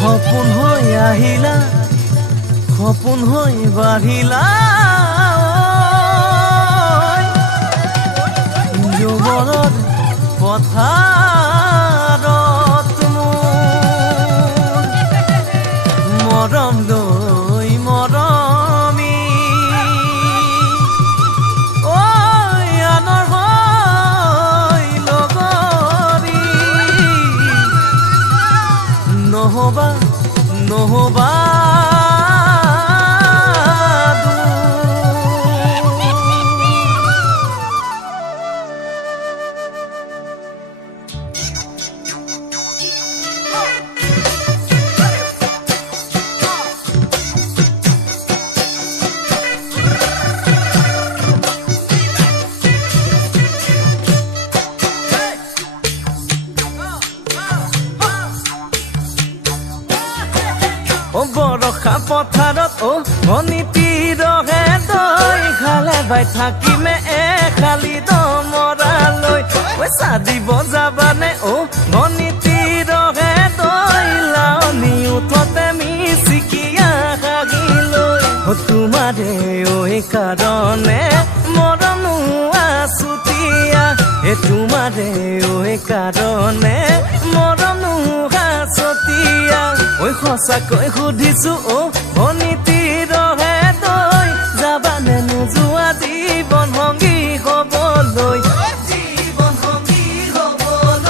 সপোন হৈ আহিলা সপোন হৈ বাঢ়িলা যুৱৰত পথাৰত মোৰ মৰম লৈ মৰমি আনৰ হৈ লগৰী নহবা নহবা বৰষা পথাৰত মণিতীৰহে দৈ খালে বাই থাকিমে খালি দমৰালৈ পইচা দিব যাবানে মণিতীৰহে দৈ লাৱনি উঠতে মিচিকিয়া হাগিলৈ তোমাৰে কাৰণে মৰমো আছুতীয়া তোমাৰে কাৰণে মৰমো আছতীয়া সঁচাকৈ সুধিছো মণিতীৰহে দৈ যাবানে নোযোৱা জীৱন সংগী হ'বলৈ জীৱন সংগী হ'বলৈ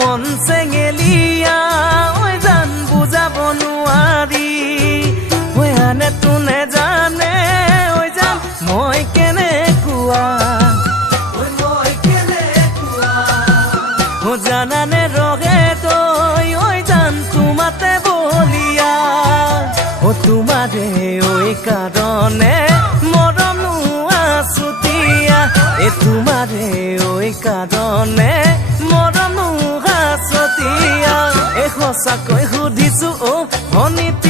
মন চেঙেলিয়া জান বুজাব নোৱাৰি আনে তোনে জানে জান মই কেনেকুৱা জানানে ৰগে তই জান তোমাতে বলিয়া তোমাৰে কাৰণে মৰমো আছুতীয়া তোমাৰে কাৰণে মৰমো সঁচাকৈ সুধিছো মণিতীৰ